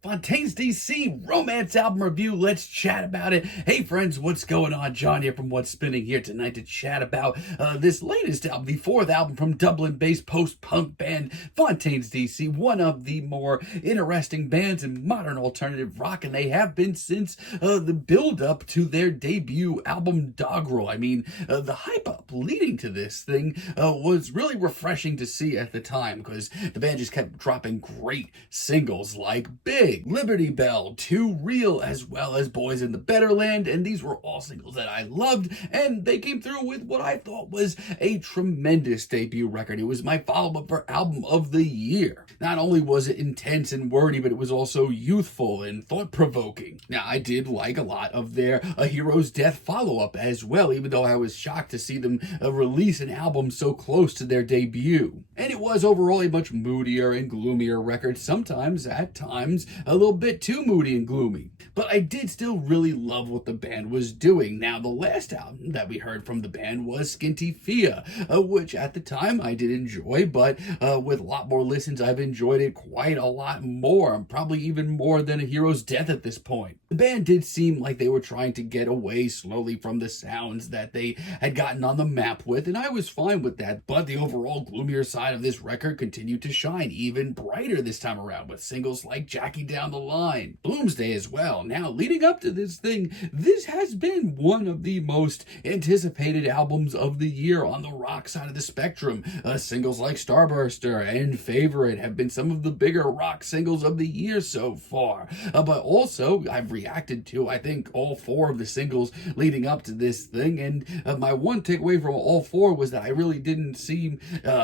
Fontaines D.C. romance album review. Let's chat about it. Hey friends, what's going on? John here from What's Spinning here tonight to chat about this latest album, the fourth album from Dublin-based post-punk band Fontaines D.C. One of the more interesting bands in modern alternative rock, and they have been since the build-up to their debut album Doggerel. I mean, the hype-up leading to this thing was really refreshing to see at the time, because the band just kept dropping great singles like Big, Liberty Bell, Too Real, as well as Boys in the Better Land, and these were all singles that I loved, and they came through with what I thought was a tremendous debut record. It was my follow-up for Album of the Year. Not only was it intense and wordy, but it was also youthful and thought-provoking. Now, I did like a lot of their A Hero's Death follow-up as well, even though I was shocked to see them release an album so close to their debut. And it was overall a much moodier and gloomier record, sometimes, at times, a little bit too moody and gloomy. But I did still really love what the band was doing. Now, the last album that we heard from the band was Skinty Fia, which at the time I did enjoy, but with a lot more listens, I've enjoyed it quite a lot more, probably even more than A Hero's Death at this point. The band did seem like they were trying to get away slowly from the sounds that they had gotten on the map with, and I was fine with that, but the overall gloomier side of this record continued to shine even brighter this time around, with singles like Jackie Down the Line, Bloomsday as well. Now, leading up to this thing, this has been one of the most anticipated albums of the year on the rock side of the spectrum. Singles like Starburster and Favorite have been some of the bigger rock singles of the year so far, but also I've reacted to, I think, all four of the singles leading up to this thing, and my one takeaway from all four was that I really didn't see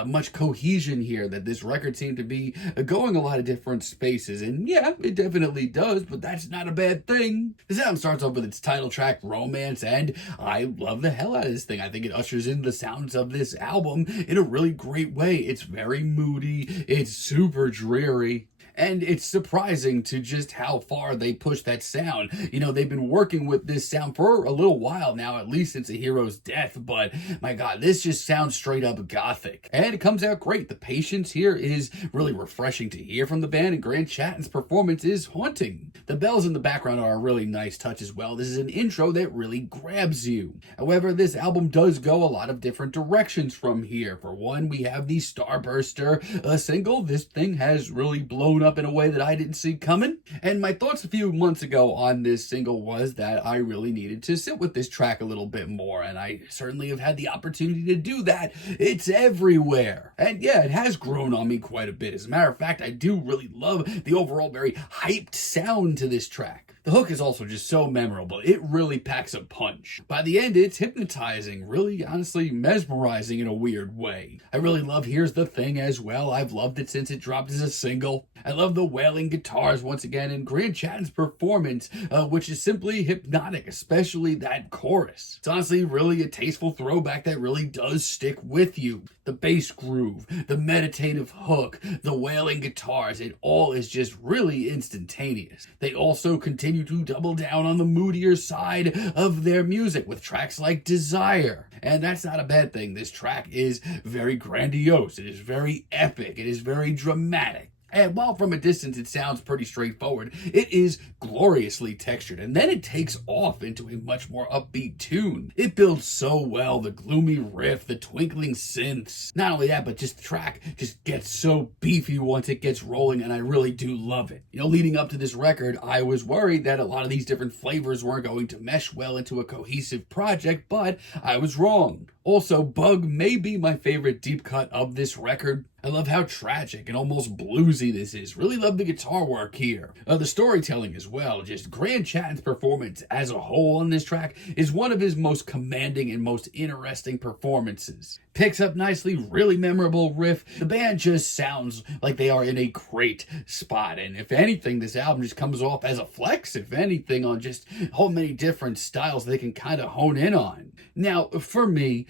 much cohesion here, that this record seemed to be going a lot of different spaces, and yeah, it definitely does, but that's not a bad thing. This album starts off with its title track, Romance, and I love the hell out of this thing. I think it ushers in the sounds of this album in a really great way. It's very moody, it's super dreary, and it's surprising to just how far they push that sound. You know, they've been working with this sound for a little while now, at least since A Hero's Death, but my god, this just sounds straight up gothic. And it comes out great. The patience here is really refreshing to hear from the band, and Grant Chatton's performance is haunting. The bells in the background are a really nice touch as well. This is an intro that really grabs you. However, this album does go a lot of different directions from here. For one, we have the Starburster single. This thing has really blown up in a way that I didn't see coming. And my thoughts a few months ago on this single was that I really needed to sit with this track a little bit more, and I certainly have had the opportunity to do that. It's everywhere. And yeah, it has grown on me quite a bit. As a matter of fact, I do really love the overall very hyped sound to this track. The hook is also just so memorable. It really packs a punch. By the end, it's hypnotizing, really honestly mesmerizing in a weird way. I really love Here's the Thing as well. I've loved it since it dropped as a single. I love the wailing guitars once again, and Grant Chatton's performance, which is simply hypnotic, especially that chorus. It's honestly really a tasteful throwback that really does stick with you. The bass groove, the meditative hook, the wailing guitars, it all is just really instantaneous. They also continue to double down on the moodier side of their music with tracks like Desire. And that's not a bad thing. This track is very grandiose. It is very epic. It is very dramatic. And while from a distance it sounds pretty straightforward, it is gloriously textured, and then it takes off into a much more upbeat tune. It builds so well, the gloomy riff, the twinkling synths. Not only that, but just the track just gets so beefy once it gets rolling, and I really do love it. You know, leading up to this record, I was worried that a lot of these different flavors weren't going to mesh well into a cohesive project, but I was wrong. Also, Bug may be my favorite deep cut of this record. I love how tragic and almost bluesy this is. Really love the guitar work here. The storytelling as well. Just Grant Chatton's performance as a whole on this track is one of his most commanding and most interesting performances. Picks up nicely, really memorable riff. The band just sounds like they are in a great spot. And if anything, this album just comes off as a flex, if anything, on just how many different styles they can kind of hone in on. Now, for me,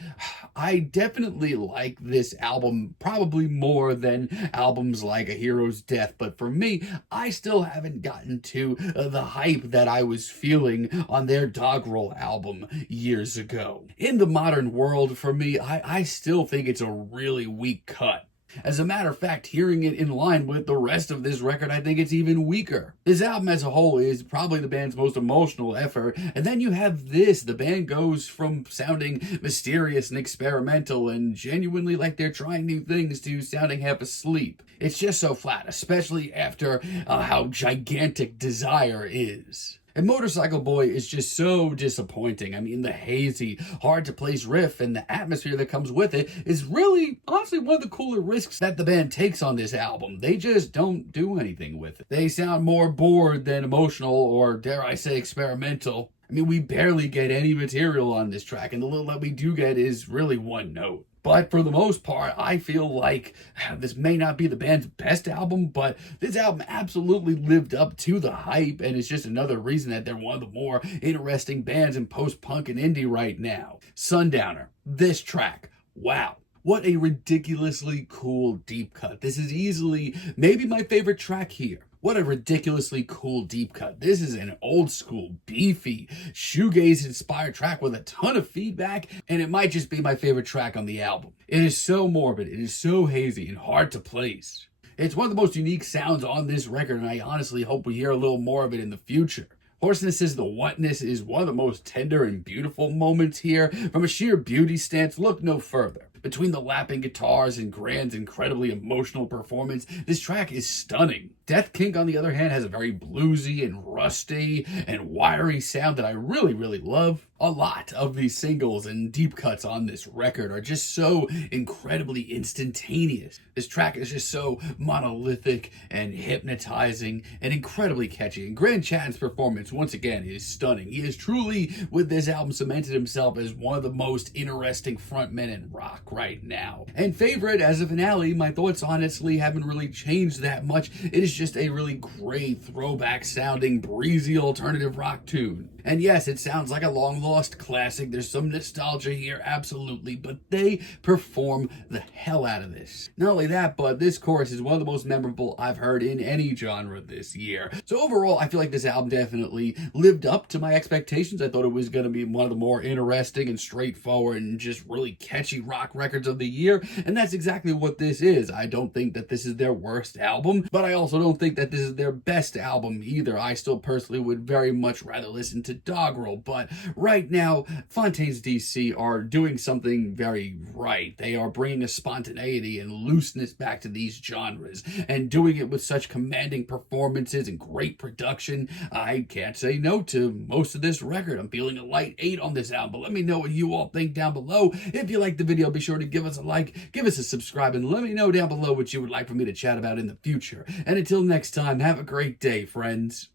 I definitely like this album probably more than albums like A Hero's Death, but for me, I still haven't gotten to the hype that I was feeling on their Doggerel album years ago. In the modern world, for me, I still think it's a really weak cut. As a matter of fact, hearing it in line with the rest of this record, I think it's even weaker. This album as a whole is probably the band's most emotional effort, and then you have this. The band goes from sounding mysterious and experimental and genuinely like they're trying new things to sounding half asleep. It's just so flat, especially after how gigantic Desire is. And Motorcycle Boy is just so disappointing. I mean, the hazy, hard to place riff and the atmosphere that comes with it is really, honestly, one of the cooler risks that the band takes on this album. They just don't do anything with it. They sound more bored than emotional, or dare I say experimental. I mean, we barely get any material on this track, and the little that we do get is really one note. But for the most part, I feel like this may not be the band's best album, but this album absolutely lived up to the hype, and it's just another reason that they're one of the more interesting bands in post-punk and indie right now. Sundowner, this track, wow. What a ridiculously cool deep cut. This is easily maybe my favorite track here. What a ridiculously cool deep cut. This is an old school, beefy, shoegaze-inspired track with a ton of feedback, and it might just be my favorite track on the album. It is so morbid, it is so hazy and hard to place. It's one of the most unique sounds on this record, and I honestly hope we hear a little more of it in the future. Horseness' The Whatness is one of the most tender and beautiful moments here. From a sheer beauty stance, look no further. Between the lapping guitars and Grand's incredibly emotional performance, this track is stunning. Death Kink, on the other hand, has a very bluesy and rusty and wiry sound that I really, really love. A lot of these singles and deep cuts on this record are just so incredibly instantaneous. This track is just so monolithic and hypnotizing and incredibly catchy. And Grand Chatton's performance, once again, is stunning. He has truly, with this album, cemented himself as one of the most interesting frontmen in rock right now. And favorite, as a finale, my thoughts honestly haven't really changed that much. It is just a really great throwback sounding breezy alternative rock tune. And yes, it sounds like a long lost classic. There's some nostalgia here, absolutely, but they perform the hell out of this. Not only that, but this chorus is one of the most memorable I've heard in any genre this year. So overall, I feel like this album definitely lived up to my expectations. I thought it was going to be one of the more interesting and straightforward and just really catchy rock records of the year, and that's exactly what this is. I don't think that this is their worst album, but I also don't think that this is their best album either. I still personally would very much rather listen to Doggerel, but right now, Fontaines D.C. are doing something very right. They are bringing a spontaneity and looseness back to these genres, and doing it with such commanding performances and great production. I can't say no to most of this record. I'm feeling a light 8 on this album, but let me know what you all think down below. If you liked the video, be sure to give us a like, give us a subscribe, and let me know down below what you would like for me to chat about in the future. And until next time, have a great day, friends.